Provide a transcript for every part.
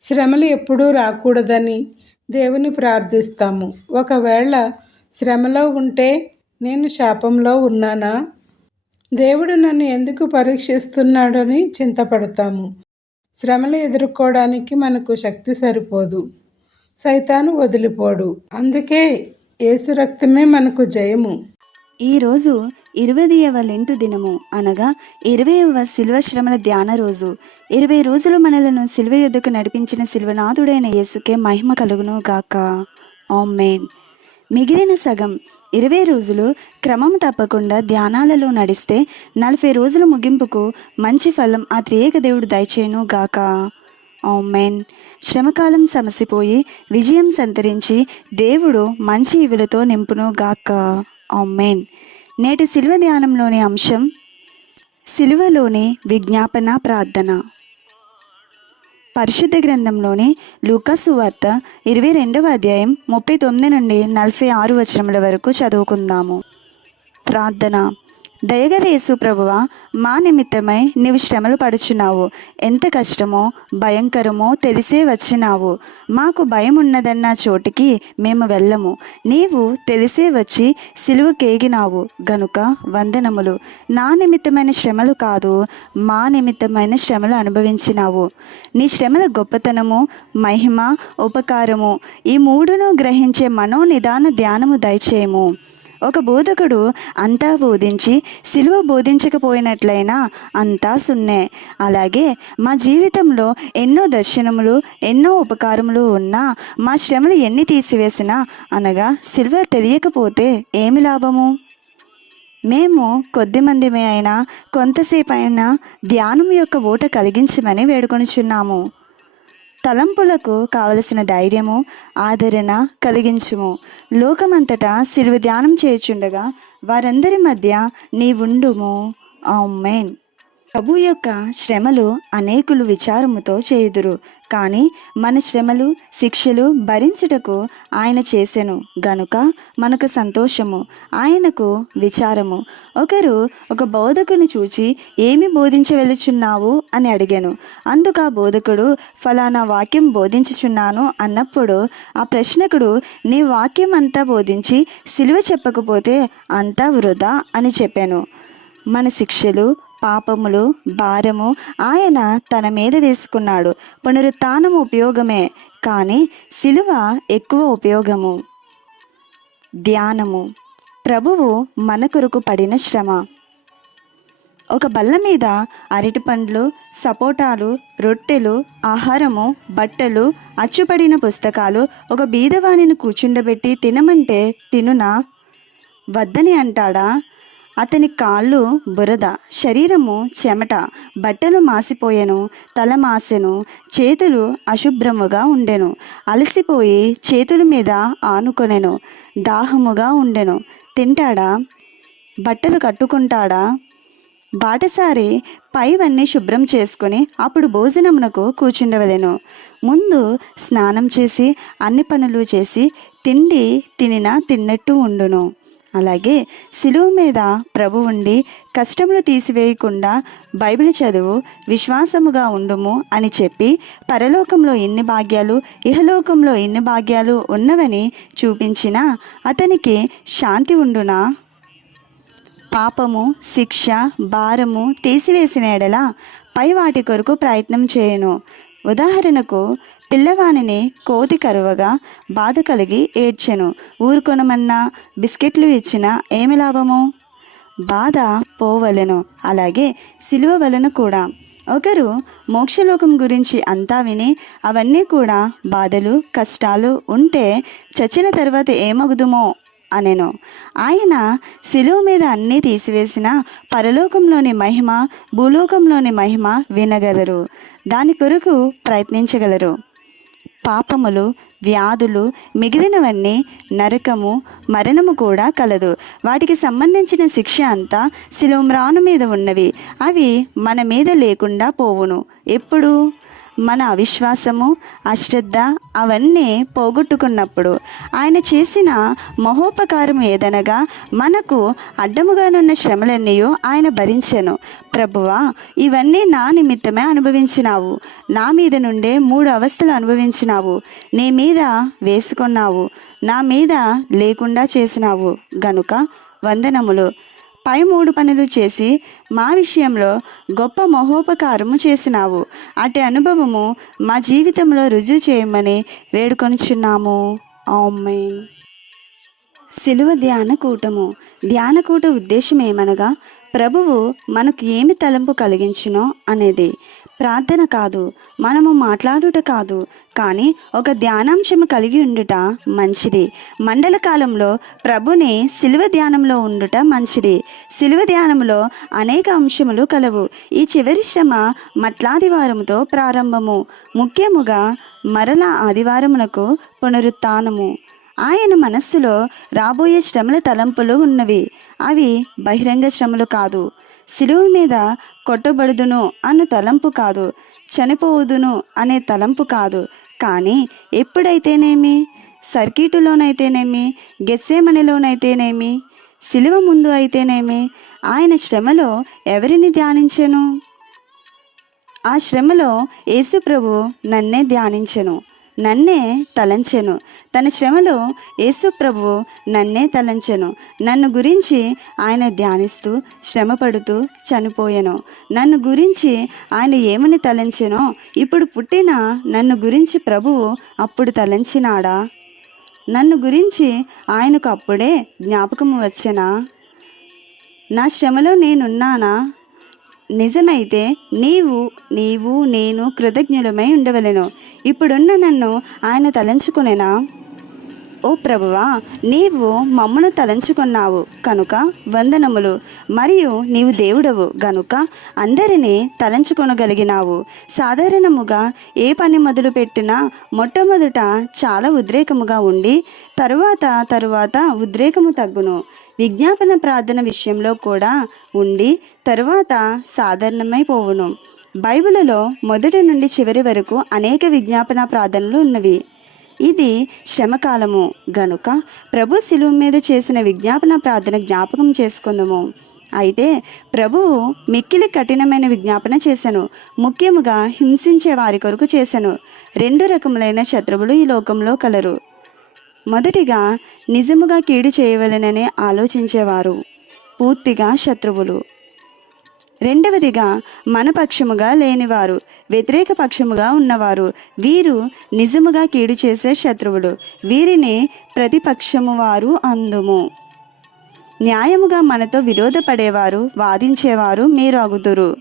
శ్రమలు ఎప్పుడూ రాకూడదని దేవుని ప్రార్థిస్తాము. ఒకవేళ శ్రమలో ఉంటే నేను శాపంలో ఉన్నానా? దేవుడు నన్ను ఎందుకు పరీక్షిస్తున్నాడని చింతపడతాము. శ్రమలు ఎదుర్కోవడానికి మనకు శక్తి సరిపోదు. సైతాను వదిలిపోడు. అందుకే ఏసు రక్తమే మనకు జయము. ఈరోజు ఇరవైవ లెంటు దినము అనగా ఇరవైవ శిల్వ శ్రమల ధ్యాన రోజు. ఇరవై రోజులు మనలను శిల్వ యుద్ధకు నడిపించిన శిల్వనాథుడైన యేసుకే మహిమ కలుగును గాక. ఆమెన్. మిగిలిన సగం ఇరవై రోజులు క్రమం తప్పకుండా ధ్యానాలలో నడిస్తే నలభై రోజుల ముగింపుకు మంచి ఫలం ఆ త్రియేక దేవుడు దయచేయును గాక. ఆమెన్. శ్రమకాలం సమసిపోయి విజయం సంతరించి దేవుడు మంచి ఇవులతో నింపును గాక. ఆమెన్. నేటి శిల్వ ధ్యానంలోని అంశం శిలువలోని విజ్ఞాపన ప్రార్థన. పరిశుద్ధ గ్రంథంలోని లూకాసు వార్త ఇరవై రెండవ అధ్యాయం ముప్పై తొమ్మిది నుండి నలభై ఆరు వచనముల వరకు చదువుకుందాము. ప్రార్థన. దయగరేసు ప్రభువ మా నిమిత్తమై నీవు శ్రమలు పడుచున్నావు. ఎంత కష్టమో భయంకరమో తెలిసే వచ్చినావు. మాకు భయం ఉన్నదన్న చోటికి మేము వెళ్ళము. నీవు తెలిసే వచ్చి సిలువ కేగినావు. గనుక వందనములు. నా నిమిత్తమైన శ్రమలు కాదు మా నిమిత్తమైన శ్రమలు అనుభవించినావు. నీ శ్రమల గొప్పతనము మహిమ ఉపకారము ఈ మూడును గ్రహించే మనోనిదాన ధ్యానము దయచేయము. ఒక బోధకుడు అంతా బోధించి సిలువ బోధించకపోయినట్లయినా అంతా సున్నే. అలాగే మా జీవితంలో ఎన్నో దర్శనములు ఎన్నో ఉపకారములు ఉన్నా మా శ్రమలు ఎన్ని తీసివేసినా అనగా సిలువ తెలియకపోతే ఏమి లాభము? మేము కొద్ది మందిమే అయినా కొంతసేపు అయినా ధ్యానం యొక్క ఓట కలిగించమని వేడుకొనిచున్నాము. తలంపులకు కావలసిన ధైర్యము ఆదరణ కలిగించుము. లోకమంతటా సిలువ ధ్యానం చేయుచుండగా వారందరి మధ్య నీవుండుము. ఆమెన్. ప్రభు యొక్క శ్రమలు అనేకులు విచారముతో చేయుదురు. కానీ మన శ్రమలు శిక్షలు భరించుటకు ఆయన చేసెను. గనుక మనకు సంతోషము ఆయనకు విచారము. ఒకరు ఒక బోధకుని చూచి ఏమి బోధించవెలుచున్నావు? అని అడిగాను. అందుకు ఆ బోధకుడు ఫలానా వాక్యం బోధించుచున్నాను అన్నప్పుడు ఆ ప్రశ్నకుడు నీ వాక్యం అంతా బోధించి సిలువ చెప్పకపోతే అంతా వృధా అని చెప్పాను. మన శిక్షలు పాపములు భారము ఆయన తన మీద వేసుకున్నాడు. పునరుత్నము ఉపయోగమే కానీ సిలువ ఎక్కువ ఉపయోగము. ధ్యానము. ప్రభువు మన కొరకు పడిన శ్రమ. ఒక బల్ల మీద అరటిపండ్లు సపోటాలు రొట్టెలు ఆహారము బట్టలు అచ్చుపడిన పుస్తకాలు ఒక బీదవాణిని కూర్చుండబెట్టి తినమంటే తినునా? వద్దని అంటాడా? అతని కాళ్ళు బురద శరీరము చెమట బట్టలు మాసిపోయెను తల మాసెను చేతులు అశుభ్రముగా ఉండెను అలసిపోయి చేతుల మీద ఆనుకొనెను దాహముగా ఉండెను. తింటాడా? బట్టలు కట్టుకుంటాడా? బాటసారి పైవన్నీ శుభ్రం చేసుకొని అప్పుడు భోజనమునకు కూర్చుండవదెను ముందు స్నానం చేసి అన్ని పనులు చేసి తిండి తినినా తిన్నట్టు ఉండును. అలాగే సిలువ మీద ప్రభు ఉండి కష్టములు తీసివేయకుండా బైబిల్ చదువు విశ్వాసముగా ఉండుము అని చెప్పి పరలోకంలో ఎన్ని భాగ్యాలు ఇహలోకంలో ఎన్ని భాగ్యాలు ఉన్నవని చూపించినా అతనికి శాంతి ఉండునా? పాపము శిక్ష భారము తీసివేసిన ఎడల పై వాటి కొరకు ప్రయత్నం చేయను. ఉదాహరణకు పిల్లవానిని కోతి కరువగా బాధ కలిగి ఏడ్చెను. ఊరుకొనమన్నా బిస్కెట్లు ఇచ్చినా ఏమి లాభము? బాధ పోవలెను. అలాగే సిలువ వలన కూడా. ఒకరు మోక్షలోకం గురించి అంతా విని అవన్నీ కూడా బాధలు కష్టాలు ఉంటే చచ్చిన తర్వాత ఏమగుదుమో అనెను. ఆయన శిలువ మీద అన్నీ తీసివేసిన పరలోకంలోని మహిమ భూలోకంలోని మహిమ వినగలరు. దాని కొరకు ప్రయత్నించగలరు. పాపములు వ్యాధులు మిగిలినవన్నీ నరకము మరణము కూడా కలదు. వాటికి సంబంధించిన శిక్ష అంతా శిలువ మ్రాను మీద ఉన్నవి. అవి మన మీద లేకుండా పోవును. ఎప్పుడు? మన అవిశ్వాసము అశ్రద్ధ అవన్నీ పోగొట్టుకున్నప్పుడు ఆయన చేసిన మహోపకారం ఏదనగా మనకు అడ్డముగానున్న శ్రమలన్నీ ఆయన భరించెను. ప్రభువా ఇవన్నీ నా నిమిత్తమే అనుభవించినావు. నా మీద నుండే మూడు అవస్థలు అనుభవించినావు. నీ మీద వేసుకున్నావు. నా మీద లేకుండా చేసినావు. గనుక వందనములు. పై మూడు పనులు చేసి మా విషయంలో గొప్ప మహోపకారము చేసినావు. అటు అనుభవము మా జీవితంలో రుజువు చేయమని వేడుకొనిచున్నాము. ఆమెన్. శిలువ ధ్యాన కూటము. ధ్యానకూట ఉద్దేశం ఏమనగా ప్రభువు మనకు ఏమి తలంపు కలిగించునో అనేది. ప్రార్థన కాదు మనము మాట్లాడుట కాదు కానీ ఒక ధ్యానాంశము కలిగి ఉండుట మంచిది. మండల కాలంలో ప్రభుని శిలువ ధ్యానంలో ఉండుట మంచిది. శిలువ ధ్యానంలో అనేక అంశములు కలవు. ఈ చివరి శ్రమ మట్లాదివారముతో ప్రారంభము. ముఖ్యముగా మరల ఆదివారమునకు పునరుత్నము. ఆయన మనస్సులో రాబోయే శ్రమల తలంపులు ఉన్నవి. అవి బహిరంగ శ్రమలు కాదు. సిలువ మీద కొట్టబడుదును అన్న తలంపు కాదు చనిపోవుదును అనే తలంపు కాదు. కానీ ఎప్పుడైతేనేమి? సర్కిటులోనైతేనేమి? గెస్సేమనిలోనైతేనేమి సిలువ ముందు అయితేనేమి? ఆయన శ్రమలో ఎవరిని ధ్యానించెను? ఆ శ్రమలో యేసుప్రభు నన్నే ధ్యానించెను. నన్నే తలంచెను. తన శ్రమలో యేసు నన్నే తలంచెను. నన్ను గురించి ఆయన ధ్యానిస్తూ శ్రమపడుతూ చనిపోయాను. నన్ను గురించి ఆయన ఏమని తలంచెనో ఇప్పుడు పుట్టిన నన్ను గురించి ప్రభువు అప్పుడు తలంచినాడా? నన్ను గురించి ఆయనకు అప్పుడే జ్ఞాపకము వచ్చెనా? నా శ్రమలో నేనున్నానా? నిజమైతే నీవు నీవు నేను కృతజ్ఞులమై ఉండవలెను. ఇప్పుడున్న నన్ను ఆయన తలంచుకునేనా? ఓ ప్రభువా నీవు మమ్మను తలంచుకున్నావు కనుక వందనములు. మరియు నీవు దేవుడవు గనుక అందరినీ తలంచుకొనగలిగినావు. సాధారణముగా ఏ పని మొదలుపెట్టినా మొట్టమొదట చాలా ఉద్రేకముగా ఉండి తరువాత తరువాత ఉద్రేకము తగ్గును. విజ్ఞాపన ప్రార్థన విషయంలో కూడా ఉండి తరువాత సాధారణమైపోవును బైబిల్లో మొదటి నుండి చివరి వరకు అనేక విజ్ఞాపన ప్రార్థనలు ఉన్నవి. ఇది శ్రమకాలము. గనుక ప్రభు శిలువు మీద చేసిన విజ్ఞాపన ప్రార్థన జ్ఞాపకం చేసుకుందాము. అయితే ప్రభువు మిక్కిలి కఠినమైన విజ్ఞాపన చేశాను ముఖ్యముగా హింసించే వారి కొరకు చేశాను రెండు రకములైన శత్రువులు ఈ లోకంలో కలరు. మొదటిగా నిజముగా కీడు చేయవలనని ఆలోచించేవారు పూర్తిగా శత్రువులు. రెండవదిగా మన పక్షముగా లేనివారు వ్యతిరేక పక్షముగా ఉన్నవారు వీరు నిజముగా కీడు చేసే శత్రువులు వీరిని ప్రతిపక్షము వారు అందుము. న్యాయముగా మనతో విరోధపడేవారు వాదించేవారు మీరు అగుదురు.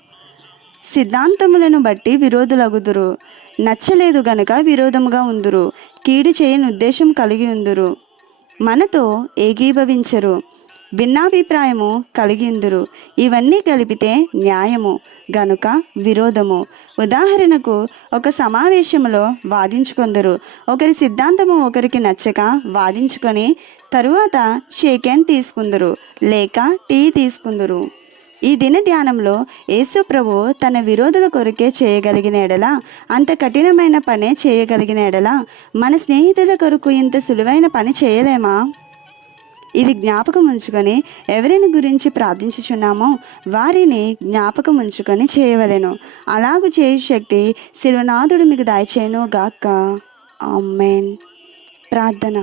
సిద్ధాంతములను బట్టి విరోధులగుదురు. నచ్చలేదు గనుక విరోధముగా ఉందురు. కీడు చేయని ఉద్దేశం కలిగి ఉందురు. మనతో ఏకీభవించరు. భిన్నాభిప్రాయము కలిగి ఉందురు. ఇవన్నీ కలిపితే న్యాయము గనుక విరోధము. ఉదాహరణకు ఒక సమావేశంలో వాదించుకొందరు. ఒకరి సిద్ధాంతము ఒకరికి నచ్చక వాదించుకొని తరువాత షేక్ హ్యాండ్ తీసుకుందరు లేక టీ తీసుకుందరు. ఈ దిన ధ్యానంలో యేసు ప్రభు తన విరోధుల కొరకే చేయగలిగిన ఎడల అంత కఠినమైన పనే చేయగలిగిన ఎడల మన స్నేహితుల కొరకు ఇంత సులువైన పని చేయలేమా? ఇది జ్ఞాపకం ఉంచుకొని ఎవరిని గురించి ప్రార్థించుచున్నామో వారిని జ్ఞాపకం ఉంచుకొని చేయవలెను. అలాగు చేయు శక్తి శిలువనాథుడు మీకు దయచేయను గాక ఆమెన్. ప్రార్థన.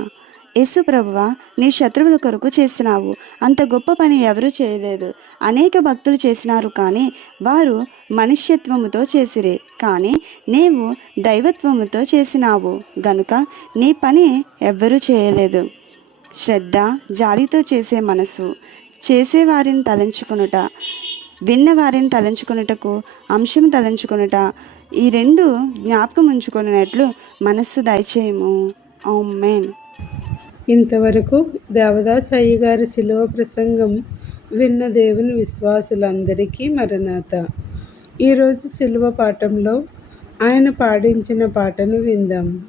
యేసు ప్రభువ నీ శత్రువుల కొరకు చేసినావు. అంత గొప్ప పని ఎవరూ చేయలేదు. అనేక భక్తులు చేసినారు కానీ వారు మనుష్యత్వముతో చేసిరే. కానీ నీవు దైవత్వముతో చేసినావు. గనుక నీ పని ఎవ్వరూ చేయలేదు. శ్రద్ధ జాలితో చేసే మనసు. చేసేవారిని తలంచుకునుట. విన్నవారిని తలంచుకొనుటకు అంశం తలంచుకునుట. ఈ రెండు జ్ఞాపకం ఉంచుకున్నట్లు మనస్సు దయచేయము. ఆమెన్. ఇంతవరకు దేవదాస్ అయ్య గారి శిలువ ప్రసంగం విన్న దేవుని విశ్వాసులందరికీ మరణాత. ఈరోజు శిలువ పాఠంలో ఆయన పాడించిన పాటను విందాం.